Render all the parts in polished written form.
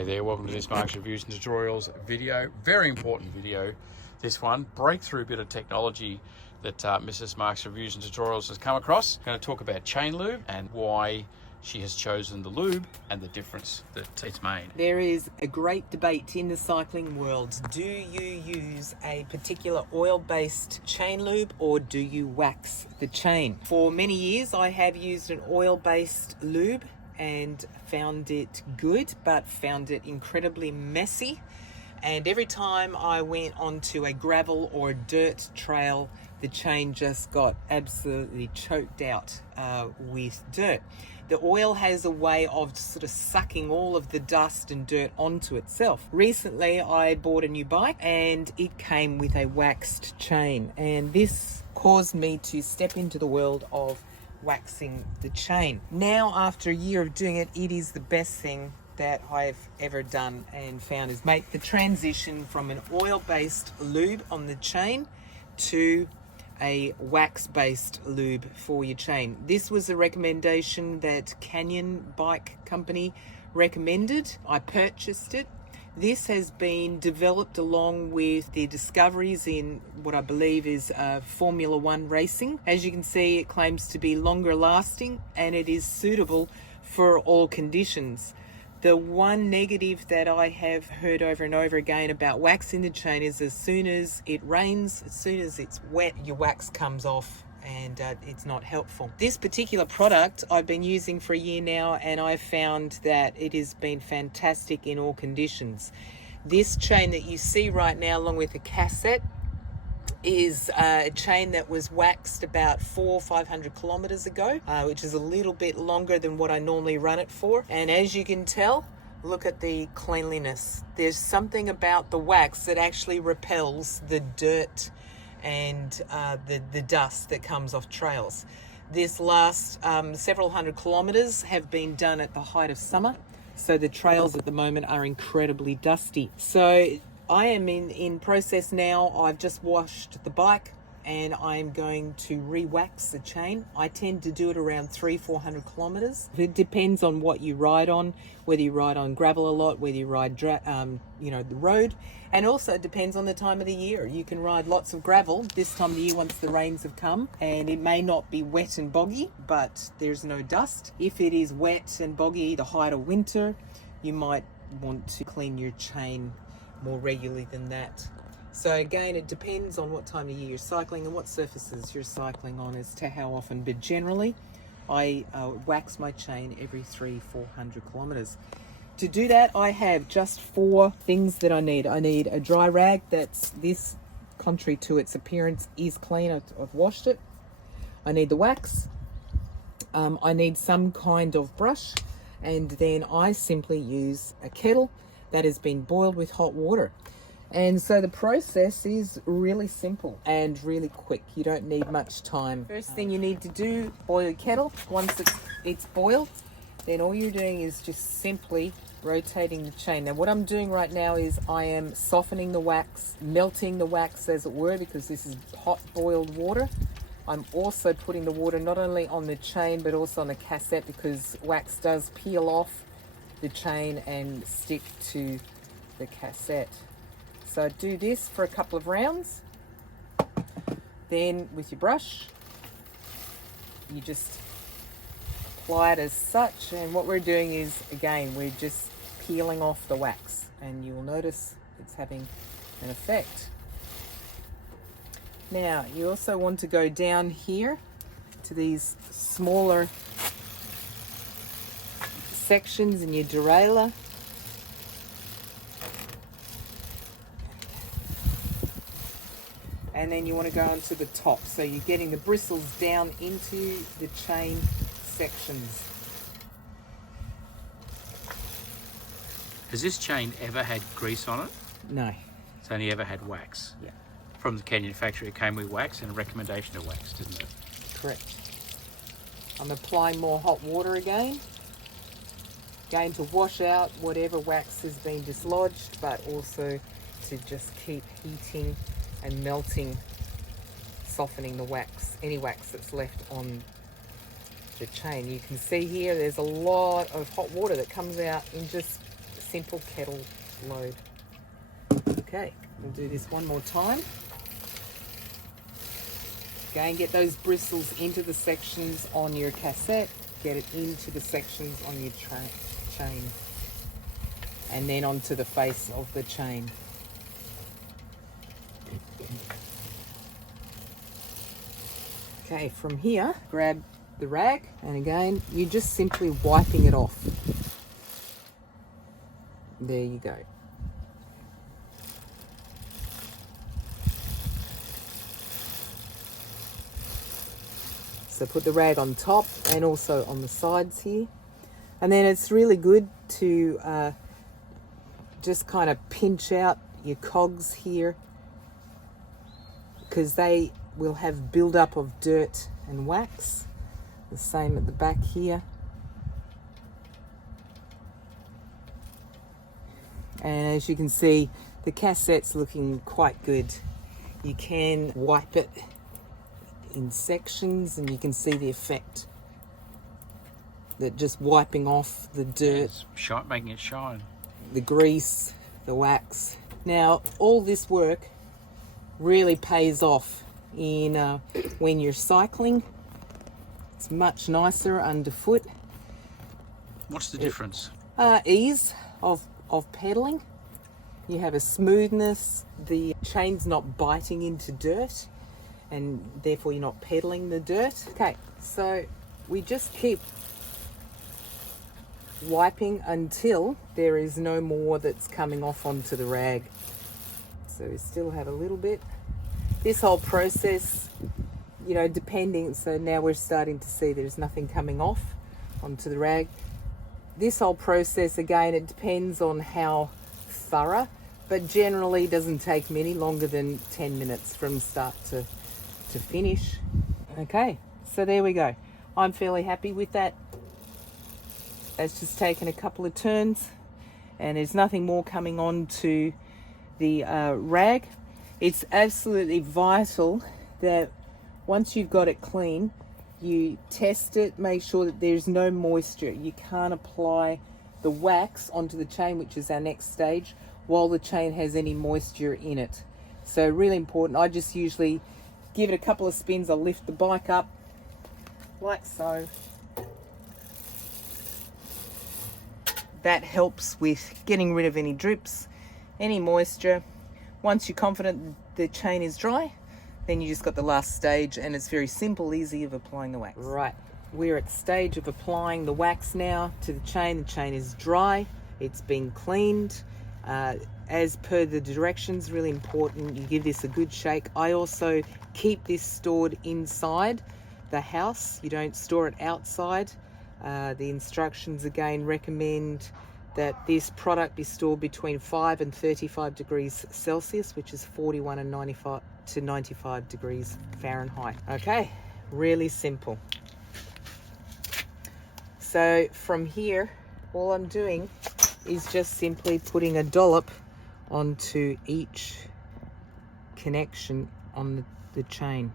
G'day there, welcome to this Mark's Reviews and Tutorials video. Very important video, this one. Breakthrough bit of technology that Mrs. Mark's Reviews and Tutorials has come across. I'm going to talk about chain lube and why she has chosen the lube and the difference that it's made. There is a great debate in the cycling world. Do you use a particular oil-based chain lube or do you wax the chain? For many years I have used an oil-based lube and found it good, but found it incredibly messy. And every time I went onto a gravel or dirt trail, the chain just got absolutely choked out with dirt. The oil has a way of sort of sucking all of the dust and dirt onto itself. Recently, I bought a new bike and it came with a waxed chain. And this caused me to step into the world of waxing the chain. Now, after a year of doing it, it is the best thing that I've ever done and found is make the transition from an oil-based lube on the chain to a wax-based lube for your chain. This was a recommendation that Canyon Bike Company recommended. I purchased it. This has been developed along with the discoveries in what I believe is Formula One racing. As you can see, it claims to be longer lasting and it is suitable for all conditions. The one negative that I have heard over and over again about waxing the chain is as soon as it rains, as soon as it's wet, your wax comes off and it's not helpful. This particular product I've been using for a year now and I've found that it has been fantastic in all conditions. This chain that you see right now along with the cassette is a chain that was waxed about 400 or 500 kilometers ago, which is a little bit longer than what I normally run it for. And as you can tell, look at the cleanliness. There's something about the wax that actually repels the dirt and the dust that comes off trails. This last several hundred kilometers have been done at the height of summer, so the trails at the moment are incredibly dusty. So I am in process now. I've just washed the bike and I'm going to re-wax the chain. I tend to do it around 300-400 kilometers. It depends on what you ride on, whether you ride on gravel a lot, whether you ride the road, and also it depends on the time of the year. You can ride lots of gravel this time of the year once the rains have come, and it may not be wet and boggy, but there's no dust. If it is wet and boggy, the height of winter, you might want to clean your chain more regularly than that. So again, it depends on what time of year you're cycling and what surfaces you're cycling on as to how often, but generally I wax my chain every 300-400 kilometers. To do that, I have just 4 things that I need. I need a dry rag this, contrary to its appearance, is clean. I've washed it. I need the wax. I need some kind of brush, and then I simply use a kettle that has been boiled with hot water. And so the process is really simple and really quick. You don't need much time. First thing you need to do, boil your kettle. Once it's boiled, then all you're doing is just simply rotating the chain. Now what I'm doing right now is I am softening the wax, melting the wax as it were, because this is hot boiled water. I'm also putting the water not only on the chain but also on the cassette, because wax does peel off the chain and stick to the cassette. So do this for a couple of rounds. Then with your brush, you just apply it as such. And what we're doing is, again, we're just peeling off the wax. And you will notice it's having an effect. Now, you also want to go down here to these smaller sections in your derailleur. And then you want to go onto the top. So you're getting the bristles down into the chain sections. Has this chain ever had grease on it? No. It's only ever had wax? Yeah. From the Canyon factory, it came with wax and a recommendation of wax, didn't it? Correct. I'm applying more hot water again. Going to wash out whatever wax has been dislodged, but also to just keep heating and melting, softening the wax, any wax that's left on the chain. You can see here there's a lot of hot water that comes out in just a simple kettle load. Okay, we'll do this one more time. Again, get those bristles into the sections on your cassette, get it into the sections on your chain, and then onto the face of the chain. Okay, from here, grab the rag, and again, you're just simply wiping it off. There you go. So put the rag on top and also on the sides here. And then it's really good to just kind of pinch out your cogs here, because they will have build-up of dirt and wax. The same at the back here. And as you can see, the cassette's looking quite good. You can wipe it in sections and you can see the effect that just wiping off the dirt, making it shine, the grease, the wax. Now all this work really pays off in when you're cycling. It's much nicer underfoot. What's the difference? Ease of pedaling. You have a smoothness, the chain's not biting into dirt, and therefore you're not pedaling the dirt. Okay, so we just keep wiping until there is no more that's coming off onto the rag. So we still have a little bit. This whole process, you know, depending, so now we're starting to see there's nothing coming off onto the rag. This whole process, again, it depends on how thorough, but generally doesn't take me any longer than 10 minutes from start to finish. Okay, so there we go. I'm fairly happy with that. That's just taken a couple of turns and there's nothing more coming on to the rag. It's absolutely vital that once you've got it clean, you test it, make sure that there's no moisture. You can't apply the wax onto the chain, which is our next stage, while the chain has any moisture in it. So really important. I just usually give it a couple of spins. I'll lift the bike up like so. That helps with getting rid of any drips, any moisture. Once you're confident the chain is dry, then you just got the last stage, and it's very simple, easy of applying the wax. Right, we're at the stage of applying the wax now to the chain. The chain is dry, it's been cleaned. As per the directions, really important, you give this a good shake. I also keep this stored inside the house. You don't store it outside. The instructions again recommend that this product be stored between 5 and 35 degrees Celsius, which is 41 and 95 to 95 degrees Fahrenheit. Okay, really simple. So from here, all I'm doing is just simply putting a dollop onto each connection on the chain.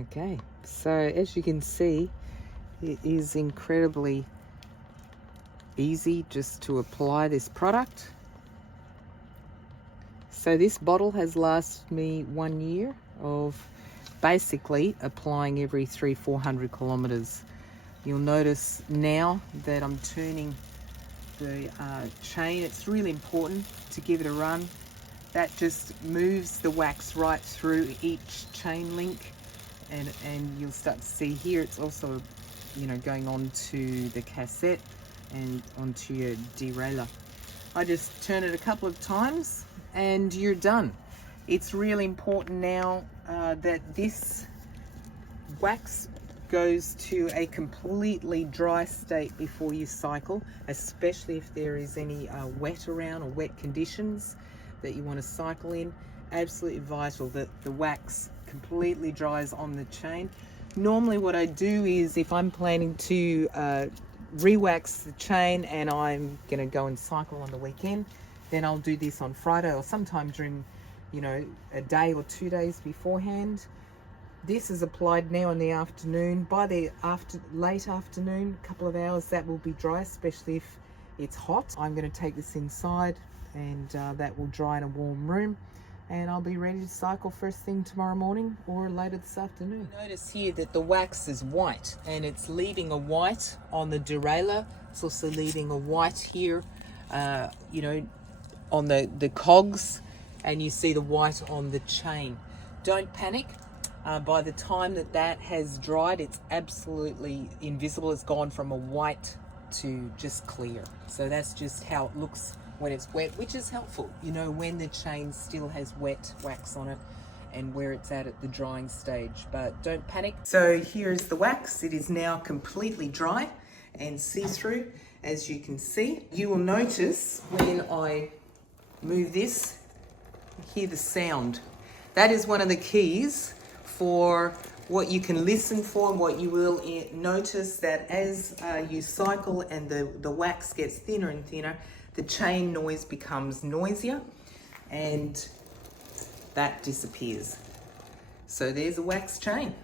Okay, so as you can see, it is incredibly easy just to apply this product. So this bottle has lasted me 1 year of basically applying every 300-400 kilometers. You'll notice now that I'm turning the chain. It's really important to give it a run. That just moves the wax right through each chain link, and you'll start to see here it's also, you know, going on to the cassette and onto your derailleur. I just turn it a couple of times and you're done. It's really important now that this wax goes to a completely dry state before you cycle, especially if there is any wet around or wet conditions that you want to cycle in. Absolutely vital that the wax completely dries on the chain. Normally what I do is, if I'm planning to re-wax the chain and I'm going to go and cycle on the weekend, then I'll do this on Friday, or sometime during, you know, a day or 2 days beforehand. This is applied now in the afternoon. By the late afternoon, a couple of hours, that will be dry, especially if it's hot. I'm going to take this inside, and that will dry in a warm room, and I'll be ready to cycle first thing tomorrow morning or later this afternoon. Notice here that the wax is white, and it's leaving a white on the derailleur. It's also leaving a white here, you know, on the cogs, and you see the white on the chain. Don't panic. By the time that has dried, it's absolutely invisible. It's gone from a white to just clear. So that's just how it looks when it's wet, which is helpful, you know, when the chain still has wet wax on it and where it's at the drying stage. But don't panic. So here's the wax. It is now completely dry and see-through, as you can see. You will notice when I move this, hear the sound. That is one of the keys for what you can listen for, and what you will notice, that as you cycle and the wax gets thinner and thinner, the chain noise becomes noisier and that disappears. So there's a wax chain.